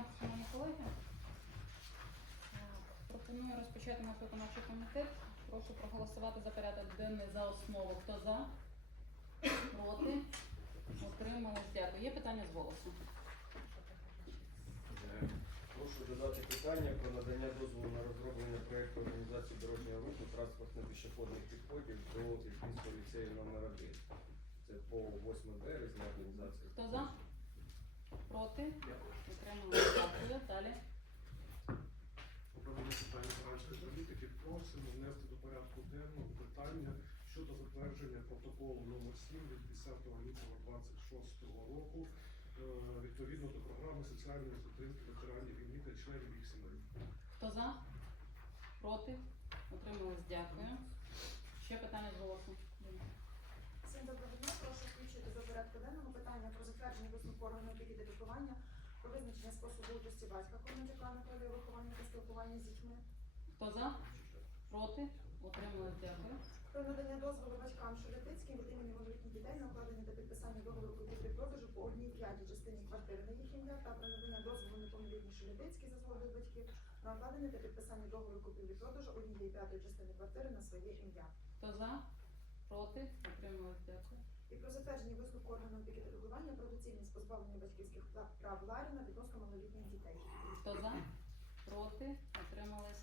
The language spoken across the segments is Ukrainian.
ранку, шановні колеги. Пропоную розпочати наш виконавчий комітет. Прошу проголосувати за порядок денний за основу. Хто за? Проти? Утримались? Дякую. Є питання з голосу? Прошу додати питання про надання дозволу на розроблення проєкту організації дорожнього руху транспортно-пішохідних підходів до Ільфінського ліцею номер 1 Це по 8 березня організація. Хто за? Проти? Утримались? Дякую. Далі. Управління питання громадської політики просимо внести до порядку денного питання щодо затвердження протоколу номер 7 від 10 лютого 26 року е, відповідно до програми соціальної підтримки ветеранів війни та членів їх сімей. Хто за? Проти? Утримались? Дякую. Ще питання з голосу? Всім доброго дня. Прошу включити до порядку денного питання про затвердження висновку органу опіки та піклування, про визначення способу участі батька Корничака Анатолія у вихованні та спілкуванні з дітьми, Хто за? Проти? Утримались? Дякую. про надання дозволу батькам Шелепицьким від імені малолітніх дітей на укладення та підписання договору купівлі-продажу по одній п'ятій частині квартири на їх ім'я та про надання дозволу неповнолітній Шелепицькій за згодою батьків на укладення та підписання договору купівлі-продажу однієї п'ятої частини квартири на своє ім'я. Хто за? Проти? Утримались? Дякую. І про затвердження висновку органу опіки та піклування про доцільність позбавлення батьківських прав Ларіна відносно малолітніх дітей. Хто за? Проти? Утримались?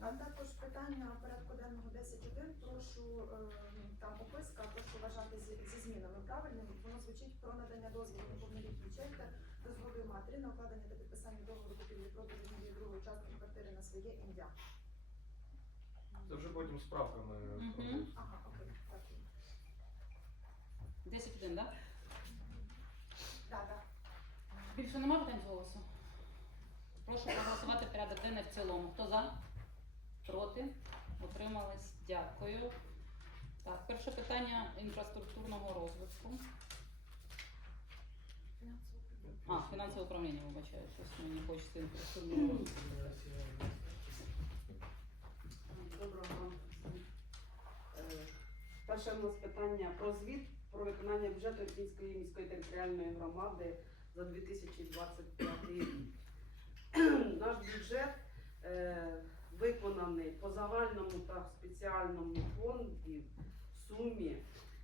А також питання порядку денного 10.1. Прошу е, там описка, прошу вважати зі, зі змінами правильним. Воно звучить про надання дозволу неповнолітній челька до згоди матері на укладення та підписання договору купівлі продажу однієї другої частки квартири на своє ім'я. Це вже потім з правками. Ага, окей, дякую. 10-1, так? Да, да. Більше нема питань з голосу? Прошу проголосувати порядок денний в цілому. Хто за? Проти? Утримались? Дякую. Так, перше питання інфраструктурного розвитку. А, фінансове управління, вибачаю, щось мені хочеться інфраструктурного розвитку. Доброго. Е, Перше у нас питання про звіт про виконання бюджету Ірпінської міської територіальної громади за 2025 рік. Наш бюджет е, виконаний по загальному та спеціальному фонді в сумі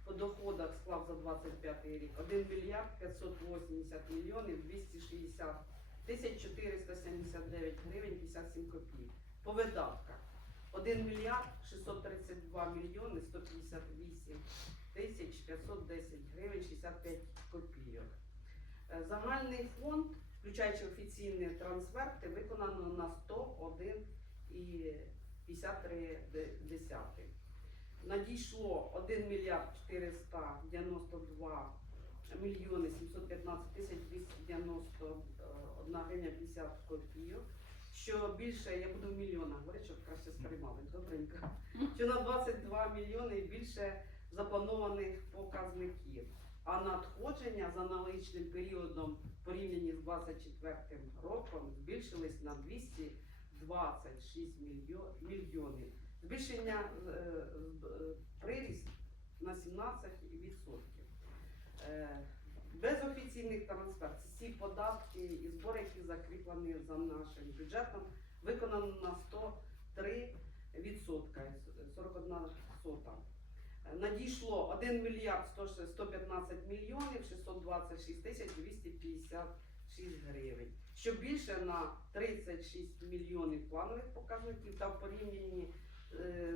по доходах склав за 25 рік 1 мільярд 580 мільйонів 260 тисяч 479 гривень 57 копійок. По видатках 1 мільярд 632 мільйони 158 тисяч 510 гривень 65 копійок. Е, Загальний фонд, включаючи офіційні трансферти, виконано на 101,53. Надійшло 1 мільярд 492 мільйони 715 тисяч 291 гривня 50 копійок що більше, я буду в мільйонах говорити, щоб краще сприймали, добренько. Що на 22 мільйони більше запланованих показників. А надходження за аналогічним періодом в порівнянні з 24 роком збільшились на 226 мільйо- мільйонів. Збільшення е, е, приріст на 17%. Е, без офіційних трансфертів всі податки і збори, які закріплені за нашим бюджетом, виконано на 103 41 сота. Надійшло 1 мільярд 100 115 мільйонів 626 тисяч 256 гривень, що більше на 36 мільйонів планових показників та в порівнянні е,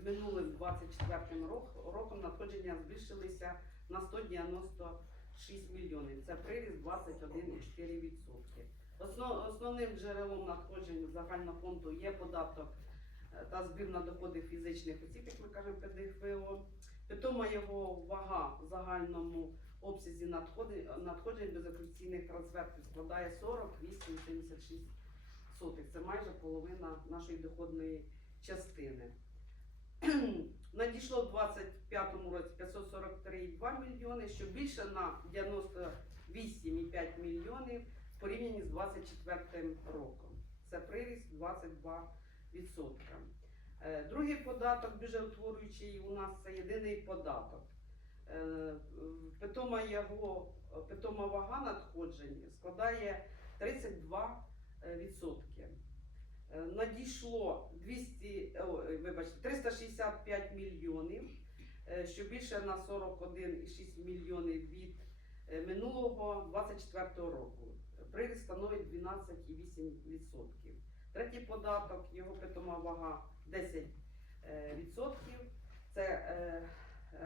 з минулим 24 рок- роком надходження збільшилися на 190 6 мільйонів. Це приріст 21,4%. Основ, основним джерелом надходжень загального фонду є податок та збір на доходи фізичних осіб, як ми кажемо, ПДФО. Питома його вага в загальному обсязі надходжень, без офіційних трансфертів складає 48,76 сотих. Це майже половина нашої доходної частини. Надійшло в 25-му році 543,2 мільйони, що більше на 98,5 мільйонів в порівнянні з 24 роком. Це приріст 22%. Е, Другий податок, бюджетоутворюючий у нас це єдиний податок. Е, Питома його питома вага надходжень складає 32 е, відсотки. Надійшло 200, о, вибачте, 365 мільйонів, що більше на 41,6 мільйонів від минулого 24 року. Приріст становить 12,8%. Третій податок, його питома вага 10%. е. Це е,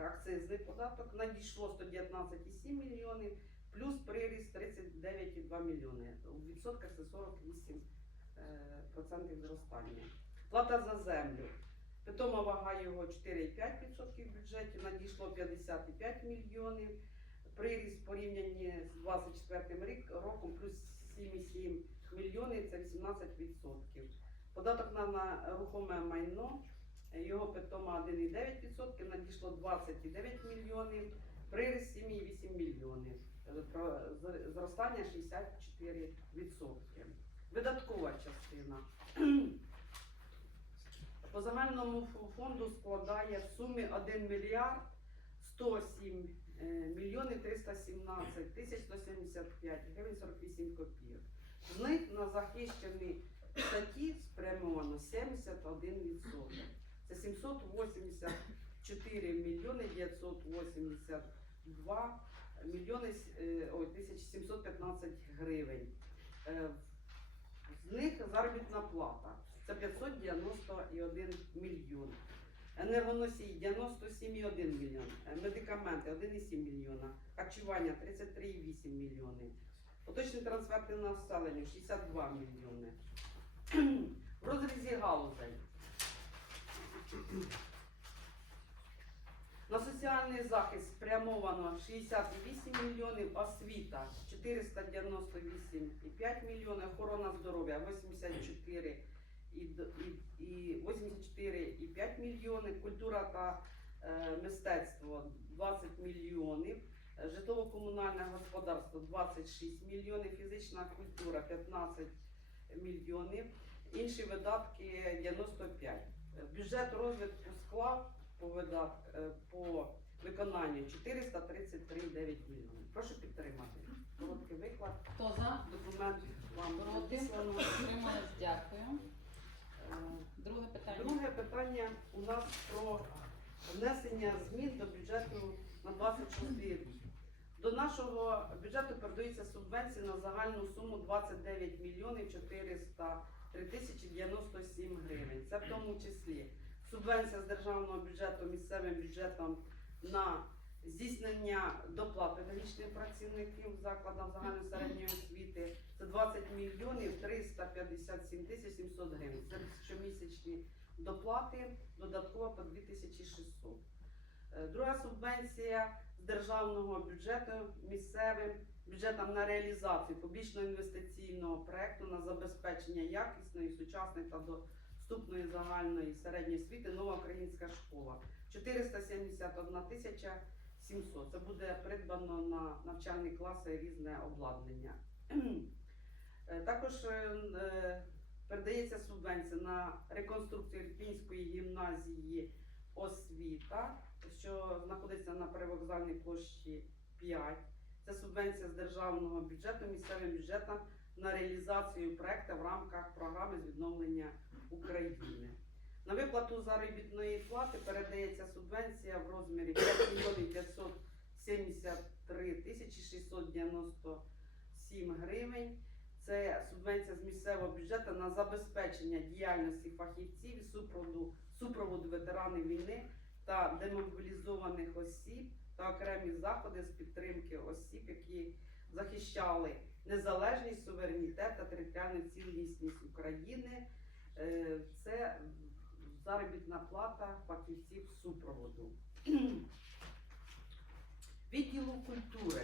акцизний податок. Надійшло 119,7 мільйонів, плюс приріст 39,2 мільйони. У відсотках це 48 е, процентів зростання. Плата за землю. Питома вага його 4,5% в бюджеті, надійшло 55 мільйонів. Приріст порівнянні з 24 роком плюс 7,7 мільйонів, це 18%. Податок на, рухоме майно, його питома 1,9%, надійшло 29 мільйонів, приріст 7,8 мільйонів, Е, зростання 64%. Видаткова частина. По земельному фонду складає в сумі 1 мільярд 107 е, мільйонів 317 тисяч 175 гривень 48 копійок. З них на захищені статті спрямовано 71%. Це 784 мільйони 982 мільйони с- е, тисяч 715 гривень. Е, З них заробітна плата це 591 мільйон. Енергоносій 97,1 мільйон. Е, Медикаменти 1,7 мільйона. Харчування 33,8 мільйони. Поточні трансферти на населення 62 мільйони. В розрізі галузей. На соціальний захист спрямовано 68 мільйонів, освіта 498,5 мільйонів, охорона здоров'я 84 і, д- і, і 84,5 мільйонів, культура та е, мистецтво 20 мільйонів, житлово-комунальне господарство 26 мільйонів, фізична культура 15 мільйонів, інші видатки 95. Е, Бюджет розвитку склав по видат е, по виконанню 433,9 мільйонів. Прошу підтримати. Короткий виклад. Хто за? Документ вам Проти? надіслано. Дякую. Е, Друге питання. Друге питання у нас про внесення змін до бюджету на 26 рік. До нашого бюджету передаються субвенції на загальну суму 29 мільйонів 403 тисячі 97 гривень. Це в тому числі субвенція з державного бюджету місцевим бюджетом на здійснення доплат педагогічним працівників закладам загальної середньої освіти. Це 20 мільйонів 357 тисяч 700 гривень. Це щомісячні доплати, додатково по 2600. Е, Друга субвенція з державного бюджету місцевим бюджетом на реалізацію публічного інвестиційного проекту на забезпечення якісної, сучасної та доступної загальної середньої освіти нова українська школа. 471 тисяча 700. Це буде придбано на навчальні класи різне обладнання. Е, Також е, е, передається субвенція на реконструкцію Ірпінської гімназії освіта, що знаходиться на привокзальній площі 5. Це субвенція з державного бюджету місцевим бюджетом на реалізацію проекту в рамках програми з відновлення України. На виплату заробітної плати передається субвенція в розмірі 5 мільйонів 573 тисячі 697 гривень. Це субвенція з місцевого бюджету на забезпечення діяльності фахівців і супроводу, супроводу ветеранів війни та демобілізованих осіб та окремі заходи з підтримки осіб, які захищали незалежність, суверенітет та територіальну цілісність України. Е, Це заробітна плата фахівців супроводу. Відділу культури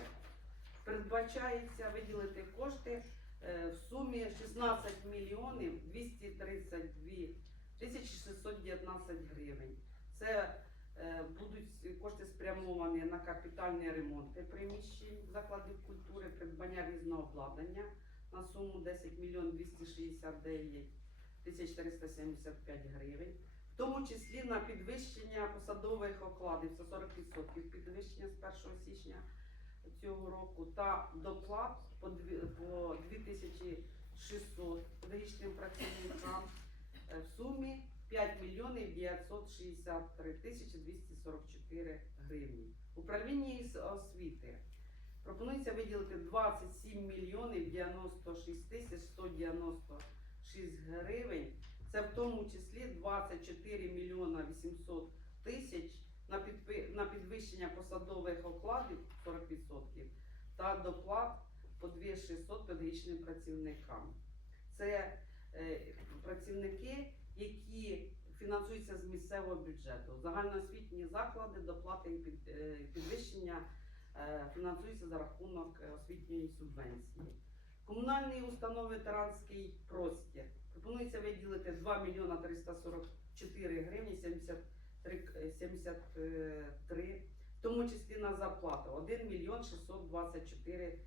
передбачається виділити кошти е, в сумі 16 мільйонів 232 тисячі 619 гривень. Це будуть кошти спрямовані на капітальні ремонти приміщень закладів культури, придбання різного обладнання на суму 10 мільйон 269 тисяч 475 гривень. В тому числі на підвищення посадових окладів, це 40% підвищення з 1 січня цього року та доплат по 2600 педагогічним працівникам е, в сумі 5 мільйонів 963 тисячі 244 гривні. Управління освіти пропонується виділити 27 мільйонів 96 тисяч 196 гривень. Це в тому числі 24 мільйона 800 тисяч на, підвищення посадових окладів 40% та доплат по 2600 педагогічним працівникам. Це е, працівники, які фінансуються з місцевого бюджету. Загальноосвітні заклади, доплати і е, підвищення е, фінансуються за рахунок е, освітньої субвенції. Комунальні установи ветеранський простір. Пропонується виділити 2 мільйона 344 гривні 73, е, 73 в тому числі на зарплату 1 мільйон 624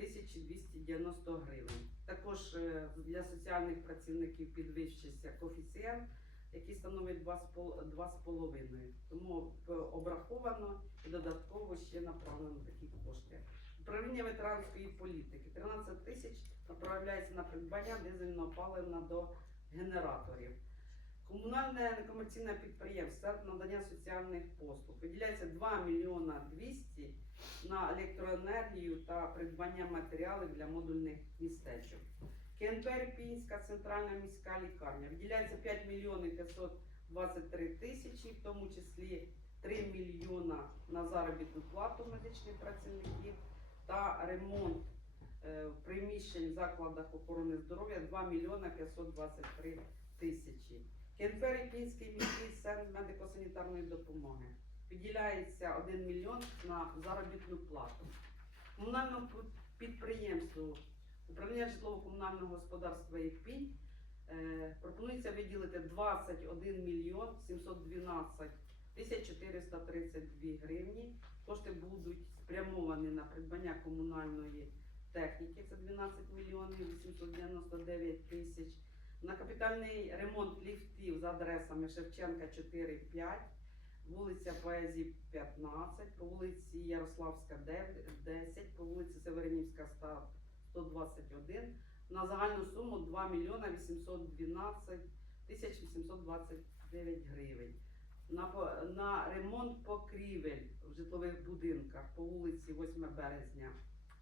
тисячі 290 гривень. Також е, для соціальних працівників підвищився коефіцієнт, який становить 2,5. Тому е, обраховано і додатково ще направлено такі кошти. Управління ветеранської політики 13 тисяч направляється на придбання дизельного палива до генераторів. Комунальне некомерційне підприємство надання соціальних послуг. Виділяється 2 мільйона 200 на електроенергію та придбання матеріалів для модульних містечок. КНП Ріпінська центральна міська лікарня. Виділяється 5 мільйонів 523 тисячі, в тому числі 3 мільйона на заробітну плату медичних працівників та ремонт е, приміщень в закладах охорони здоров'я 2 мільйона 523 тисячі. КНП Ріпінський міський центр медико-санітарної допомоги. Виділяється 1 мільйон на заробітну плату. Комунальному підприємству управління житлово-комунального господарства «Ірпінь» е, пропонується виділити 21 мільйон 712 тисяч 432 гривні. Кошти будуть спрямовані на придбання комунальної техніки, це 12 мільйонів 899 тисяч. На капітальний ремонт ліфтів за адресами Шевченка 4-5, вулиця Поезії 15, по вулиці Ярославська 10, по вулиці Северинівська 100 121 на загальну суму 2 мільйона 812 тисяч 829 гривень. На, на ремонт покрівель в житлових будинках по вулиці 8 березня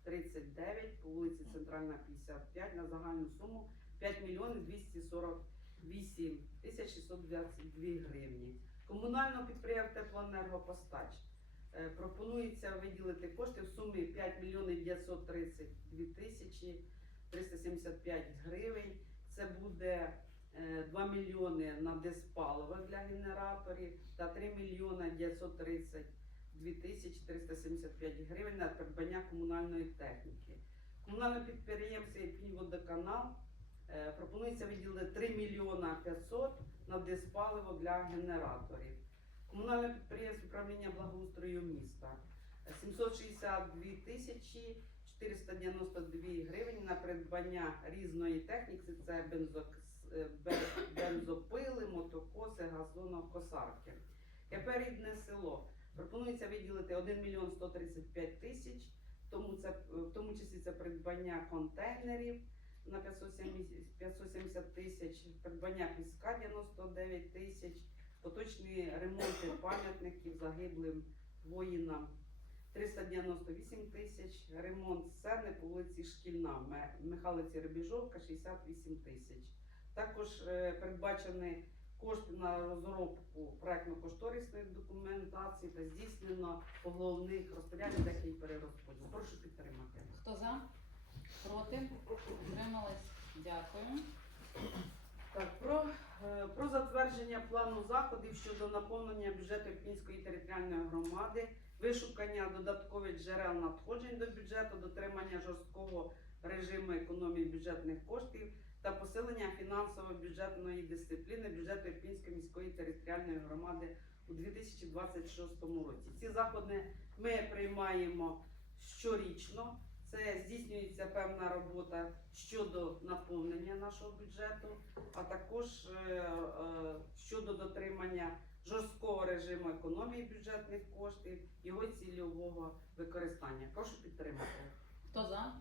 39, по вулиці Центральна 55 на загальну суму 5 мільйонів 248 тисяч 622 гривні. Комунального підприємства Теплоенергопостач е, пропонується виділити кошти в сумі 5 мільйонів 932 тисячі 375 гривень. Це буде е, 2 мільйони на диспаливо для генераторів та 3 мільйони 932 тисячі 375 гривень на придбання комунальної техніки. Комунальне підприємство «Пінводоканал» е, пропонується виділити 3 мільйона 500 на диспаливо для генераторів. Комунальне підприємство управління благоустрою міста е, 762 тисячі 492 гривень на придбання різної техніки. Це е, бензопили, мотокоси, газонокосарки. КП рідне село пропонується виділити 1 мільйон 135 тисяч, тому це в тому числі це придбання контейнерів на 570 570 тисяч, придбання піска 99 тисяч, поточні ремонти пам'ятників загиблим воїнам 398 тисяч, ремонт сцени по вулиці Шкільна, Михайлиці Ребіжовка 68 тисяч. Також е, передбачені кошти на розробку проектно-кошторисної документації та здійснено поголовних розпоряджень і перерозподіл. Прошу підтримати. Хто за? Проти? Утримались? Дякую. Так, про, е, про затвердження плану заходів щодо наповнення бюджету Ірпінської територіальної громади, вишукання додаткових джерел надходжень до бюджету, дотримання жорсткого режиму економії бюджетних коштів та посилення фінансово-бюджетної дисципліни бюджету Ірпінської міської територіальної громади у 2026 році. Ці заходи ми приймаємо щорічно. Це здійснюється певна робота щодо наповнення нашого бюджету, а також е, е, щодо дотримання жорсткого режиму економії бюджетних коштів, його цільового використання. Прошу підтримати. Хто за?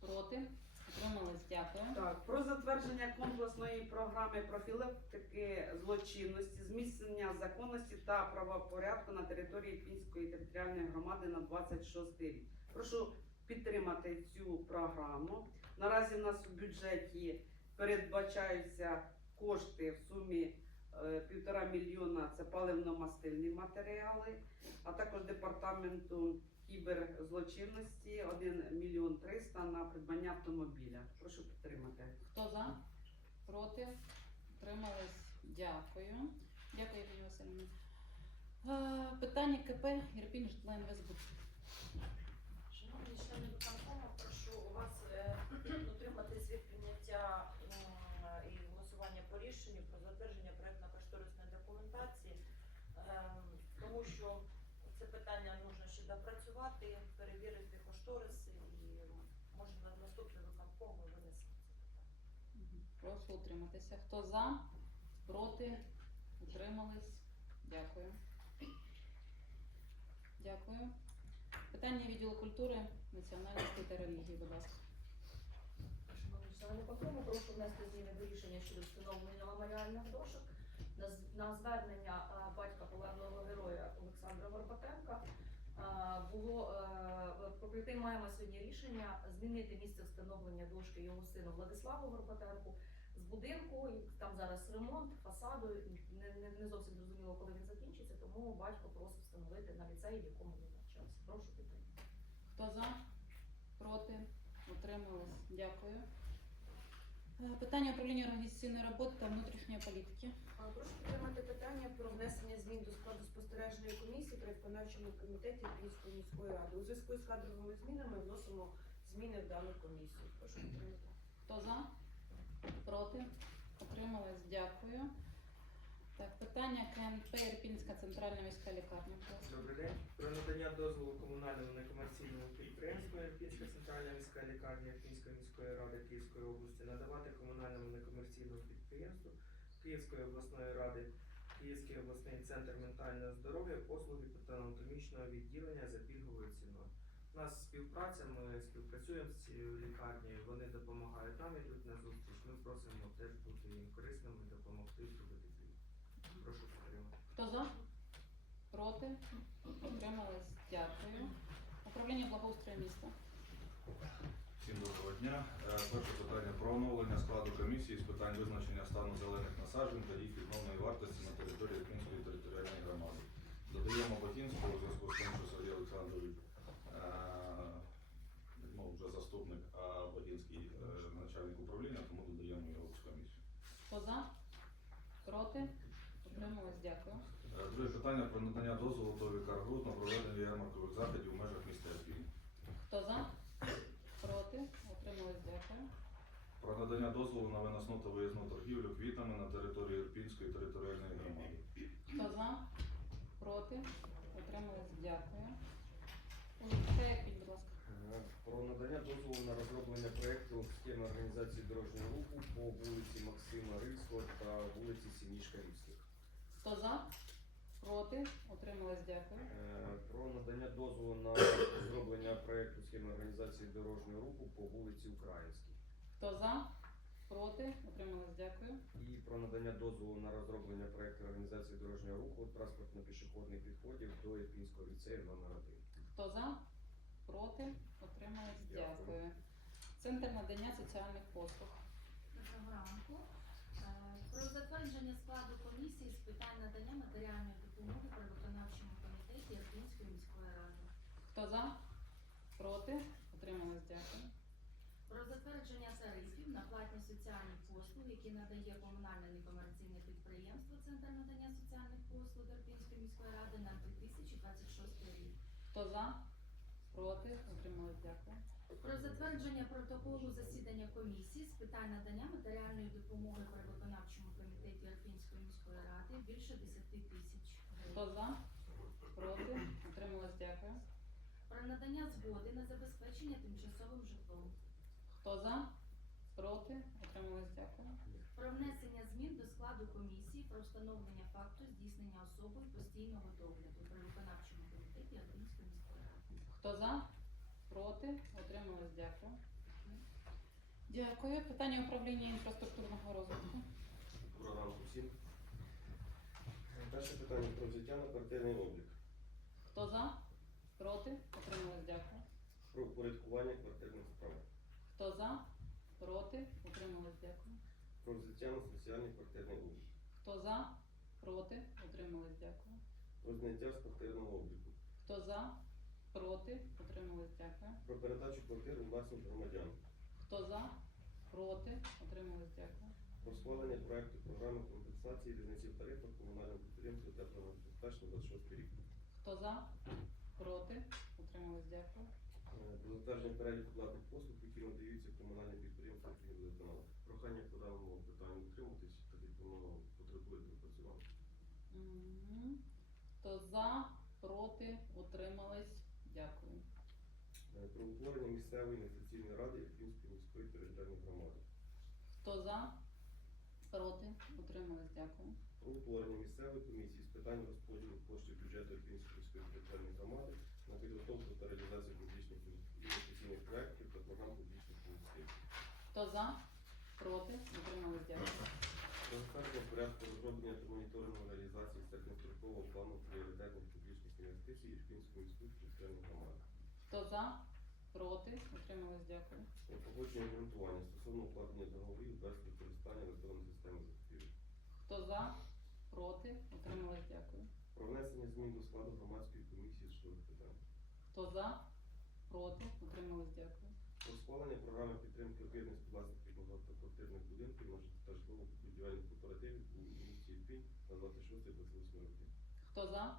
Проти? Утримались? Дякую. Так, про затвердження комплексної програми профілактики злочинності, зміцнення законності та правопорядку на території Пінської територіальної громади на 26 рік. Прошу підтримати цю програму. Наразі в нас у бюджеті передбачаються кошти в сумі е, півтора мільйона це паливно-мастильні матеріали, а також департаменту кіберзлочинності 1 мільйон 300 на придбання автомобіля. Прошу підтримати. Хто за? Проти? Утримались? Дякую. Дякую, Євгенія Васильівна. Е, Питання КП Ірпінь житлоінвестбуд. Шановні члени виконкому, прошу у вас е, отримати звіт прийняття і голосування по рішенню про затвердження проектно-кошторисної документації, Ем, тому що це питання нужно ще допрацювати, перевірити кошториси і може на наступний виконком ми винесемо це питання. Прошу утриматися. Хто за? Проти? Утримались? Дякую. Дякую. Питання відділу культури, національності та релігії, будь ласка. Шановні члени виконкому, прошу внести зміни до рішення щодо встановлення меморіальних дошок на, звернення батька полеглого героя Олександра Горбатенка. Було е, приймаємо сьогодні рішення змінити місце встановлення дошки його сину Владиславу Горбатенку з будинку. Там зараз ремонт фасаду. Не, не, зовсім зрозуміло, коли він закінчиться, тому батько просить встановити на ліцеї, в якому. Прошу підтримати. Хто за? Проти? Утримались? Дякую. Е, Питання управління організаційної роботи та внутрішньої політики. Прошу підтримати питання про внесення змін до складу спостережної комісії при виконавчому комітеті Київської міської ради. У зв'язку з кадровими змінами вносимо зміни в дану комісію. Прошу підтримати. Хто за? Проти? Утримались? Дякую. Так, питання КНП Ірпінська центральна міська лікарня. Добрий день. Про надання дозволу комунальному некомерційному підприємству Ірпінська центральна міська лікарня Ірпінської міської ради Київської області надавати комунальному некомерційному підприємству Київської обласної ради Київський обласний центр ментального здоров'я послуги патанатомічного відділення за пільговою ціною. У нас співпраця, ми співпрацюємо з цією лікарнею, вони допомагають нам, йдуть на зустріч. Ми просимо теж бути їм корисними допомогти зробити звіт. Прошу підтримати. Хто за? Проти? Утримались? Дякую. Управління благоустрою міста. Всім доброго дня. Е, Перше питання про оновлення складу комісії з питань визначення стану зелених насаджень та їх відновної вартості на території Київської територіальної громади. Додаємо Ботінського у зв'язку з тим, що Сергій Олександрович е, ну, вже заступник, а Ботінський е, начальник управління, тому додаємо його в комісію. Хто за? Проти? Утримались? Дякую. Е, Друге питання про надання дозволу ТОВі «Каргруд» на проведення ярмаркових заходів в межах міста Ірпінь. Хто за? Проти? Утримались? Дякую. Про надання дозволу на виносну та виїзну торгівлю квітами на території Ірпінської територіальної громади. Хто за? Проти? Утримались? Дякую. Ще будь ласка. Е, Про надання дозволу на розроблення проєкту схеми організації дорожнього руху по вулиці Максима Рильського та вулиці Сімішка Рівських. Хто за? Проти? Утримались? Дякую. Е, Про надання дозволу на розроблення проєкту схеми організації дорожнього руху по вулиці Українській. Хто за? Проти? Утримались? Дякую. І про надання дозволу на розроблення проєкту організації дорожнього руху транспортно-пішохідних підходів до Ірпінського ліцею номер 1. Хто за? Проти? Утримались? Дякую. Дякую. Центр надання соціальних послуг. Доброго ранку. Про затвердження складу комісії з питань надання матеріальної допомоги при виконавчому комітеті Ірпінської міської ради. Хто за? Проти? Утримались? Дякую. Про затвердження тарифів на платні соціальні послуги, які надає комунальне некомерційне підприємство Центр надання соціальних послуг Ірпінської міської ради на 2026 рік. Хто за? Проти? Утримались? Дякую. Про затвердження протоколу засідання комісії з питань надання матеріальної допомоги при виконавчому комітеті Ірпінської міської ради більше 10 тисяч Хто за? Проти? Утримались? Дякую. Про надання згоди на забезпечення тимчасовим житлом. Хто за? Проти? Утримались? Дякую. Про внесення змін до складу комісії про встановлення факту здійснення особою постійного догляду при виконавчому комітеті ради. Хто за? Проти? Утримались? Дякую. Дякую. Питання управління інфраструктурного розвитку. Доброго ранку всім. Перше питання про взяття на квартирний облік. Хто за? Проти? Утримались? Дякую. Про упорядкування квартирних справ. Хто за? Проти? Утримались? Дякую. Про взяття на соціальний квартирний облік. Хто за? Проти? Утримались? Дякую. Про зняття з квартирного обліку. Хто за? Проти? Утримались? Дякую. Про передачу квартир у власність громадян. Хто за? Проти? Утримались? Дякую. Про схвалення проекту програми компенсації різниці в тарифах комунального підприємства теплоенергозабезпечення 26 рік. Хто за? Проти? Утримались? Дякую. Е, Про затвердження переліку платних послуг, які надаються комунальним підприємствам водоканалу. Прохання по даному питанню утриматись, так як воно потребує допрацювання. Хто за? Проти? Утримались? Дякую. Е, Про утворення місцевої інвестиційної ради Ірпінської міської територіальної громади. Хто за? Проти? Утримались? Дякую. Про утворення місцевої комісії з питань розподілу коштів бюджету Ірпінської міської територіальної громади на підготовку та реалізацію публічних інвестиційних проєктів та програм публічних інвестицій. Хто за? Проти? Утримались? Дякую. Про порядку розроблення та моніторингу реалізації середньострокового плану пріоритетних інвестицій Ірпінської міської територіальної громади. Хто за? Проти? Утримались? Дякую. Про погодження обґрунтування стосовно укладення договорів без використання електронної системи закупівель. Хто за? Проти? Утримались? Дякую. Про внесення змін до складу громадської комісії з житлових питань. Хто за? Проти? Утримались? Дякую. Про схвалення програми підтримки об'єднаних власників багатоквартирних будинків та житлово-будівельних кооперативів у місті Ірпінь на 26-28 роки. Хто за?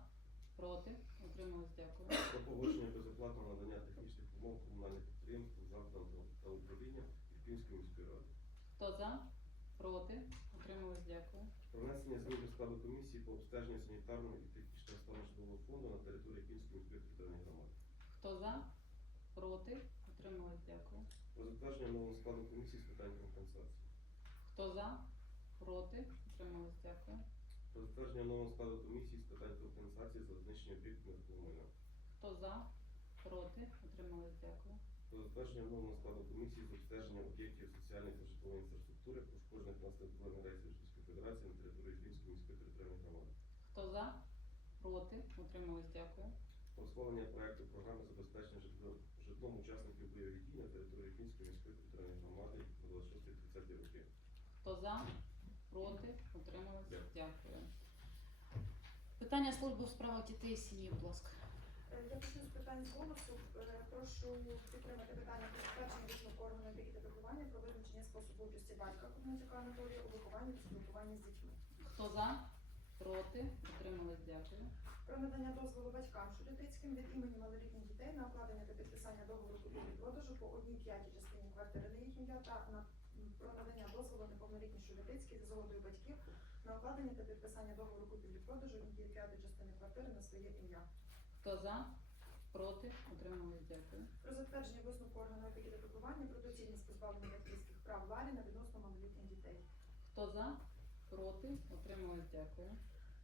Проти? Утримались? Дякую. Про погодження безоплатного надання технічних умов комунальних підприємств, закладам та- управління Ірпінської міської ради. Хто за? Проти? Утримались? Дякую. Про внесення змін до складу комісії по обстеженню санітарного і технічного стану житлового фонду на території Ірпінської міської територіальної громади. Хто за? Проти? Утримались? Дякую. Про затвердження нового складу комісії з питань компенсації. Хто за? Проти? Утримались? Дякую. Про затвердження нового складу комісії з питань компенсації за знищення об'єктів нерухомого майна. Хто за? Проти? Утримались? Дякую. Про затвердження нового складу комісії з обстеження об'єктів соціальної та житлової інфраструктури, пошкоджених збройної агресії Російської Федерації на території Львівської міської територіальної громади. Хто за? Проти? Утримались? Дякую. Про схвалення проекту програми забезпечення житло- житлом учасників бойових дій на території Львівської міської територіальної громади на 26-30 роки. Хто за? Проти? Утримались? Дякую. Дякую. Питання служби у справах дітей і сім'ї, будь ласка. Е, Я почну з питань з голосу. Е, Прошу підтримати питання про затвердження висновку органу опіки та піклування про визначення способу участі батька Кузьменчука Анатолія у вихованні та спілкуванні з дітьми. Хто за? Проти? Утримались? Дякую. Про надання дозволу батькам Шулітицьким від імені малолітніх дітей на укладення та підписання договору купівлі-продажу по одній п'ятій частині квартири на їх ім'я та на про надання дозволу неповнолітній Шулітицькій згодою батьків на укладення та підписання договору купівлі-продажу однієї п'ятої частини квартири на своє ім'я. Хто за? Проти? Утримались? Дякую. Про затвердження висновку органу опіки та піклування про доцільність позбавлення батьківських прав Ларіна відносно малолітніх дітей. Хто за? Проти? Утримались? Дякую.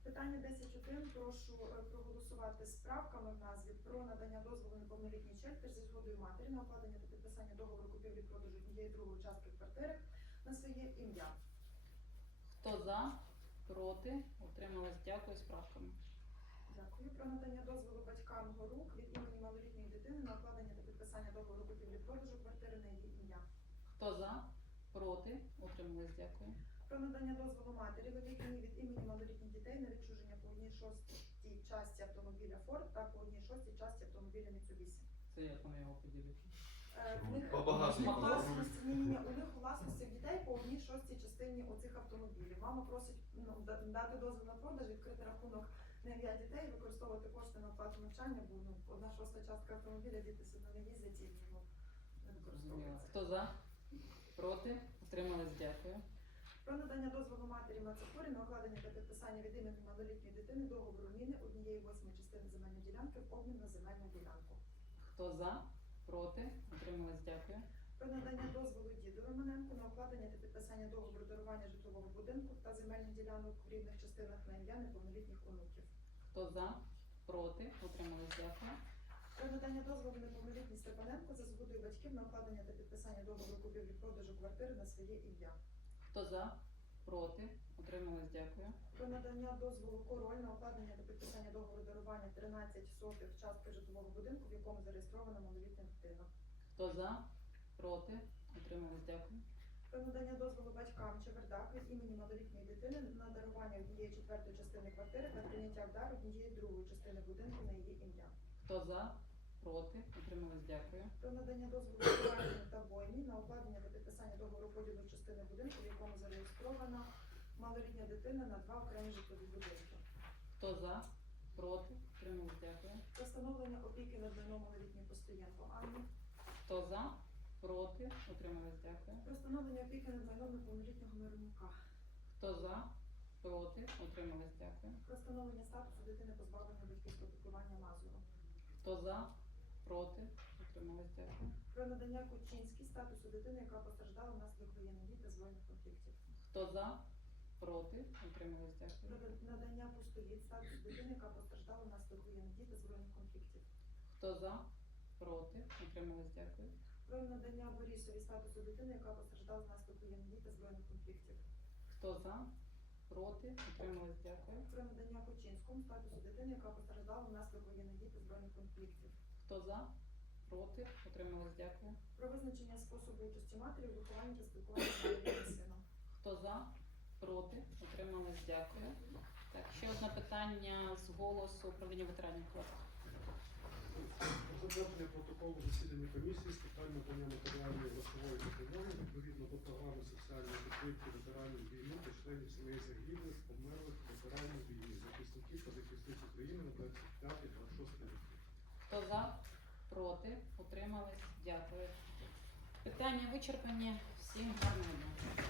Питання 10.1. Прошу е, проголосувати з правками в назві про надання дозволу неповнолітній Чельтер зі згодою матері на укладення та підписання договору купівлі-продажу однієї другої частки квартири на своє ім'я. Хто за? Проти? Утримались? Дякую. Справками. Дякую. Про надання дозволу батькам Горук від імені малолітньої дитини на укладення та підписання договору купівлі-продажу квартири на її ім'я. Хто за? Проти? Утримались? Дякую. Про надання дозволу матері Левікіні від імені малолітніх дітей на відчуження по одній шостій часті автомобіля Ford та по одній шостій часті автомобіля Mitsubishi. Це як вони його поділять? Е, в них По багажнику. у власності, ні, ні, у них у власності в дітей по одній шостій частині оцих автомобілів. Мама просить ну, да- дати дозвіл на продаж, відкрити рахунок на ім'я дітей, використовувати кошти на оплату навчання, бо ну, одна шоста частка автомобіля, діти все одно не їздять і ну, не Зрозуміло. Хто за? Проти? Утримались? Дякую. Про надання дозволу матері Мацапурі на укладення та підписання від імені малолітньої дитини договору міни однієї восьмої частини земельної ділянки в обмін на земельну ділянку. Хто за? Проти? Утримались? Дякую. Про надання дозволу діду Романенку на укладення та підписання договору дарування житлового будинку та земельних ділянок в рівних частинах на ім'я неповнолітніх онуків. Хто за? Проти? Утримались? Дякую. Про надання дозволу неповнолітній Степаненко за згодою батьків на укладення та підписання договору купівлі-продажу квартири на своє ім'я. Хто за? Проти? Утримались? Дякую. Про надання дозволу король на укладення та підписання договору дарування 13 сотих частки житлового будинку, в якому зареєстрована малолітня дитина. Хто за? Проти? Утримались? Дякую. Про надання дозволу батькам Чевердак від імені малолітньої дитини на дарування однієї четвертої частини квартири та прийняття в дар однієї другої частини будинку на її ім'я. Хто за? Проти? Утримались? Дякую. Про надання дозволу Кураївні та Бойні на укладення та підписання договору поділу частини будинку, в якому зареєстрована малолітня дитина на два окремі житлові будинки. Хто за? Проти? Утримались? Дякую. Про встановлення опіки над майном малолітньої Постоєнко Анні. Хто за? Проти? Утримались? Дякую. Про встановлення опіки над майном неповнолітнього Миронюка. Хто за? Проти? Утримались? Дякую. Про встановлення статусу дитини позбавлення батьківського піклування Мазуру. Хто за? Проти? Утримались? Дякую. Про надання Кучинській статусу дитини, яка постраждала внаслідок воєнних дій та збройних конфліктів. Хто за? Проти? Утримались? Про надання пустовіт статусу дитини, яка постраждала внаслідок воєнних дій та збройних конфліктів. Хто за? Проти? Утримались? Дякую. Про надання Борисові статусу дитини, яка постраждала внаслідок воєнних дій та збройних конфліктів. Хто за? Проти? Утримались? Дякую. Про надання Кучинському статусу дитини, яка постраждала внаслідок воєнних дій та збройних конфліктів. Хто за? Проти? Утримались? Дякую. Про визначення способу участі матері у вихованні та спілкуванні з сином. Хто за? Проти? Утримались? Дякую. Так, ще одне питання з голосу управління ветеранів. Затвердження протоколу засідання комісії з питань надання матеріальної грошової допомоги відповідно до програми соціальної підтримки ветеранів війни та членів сімей загиблих, померлих ветеранів війни, захисників та захисниць України на 25-26 роки. Хто за? Проти? Утримались? Дякую. Питання вичерпані. Всім гарного дня.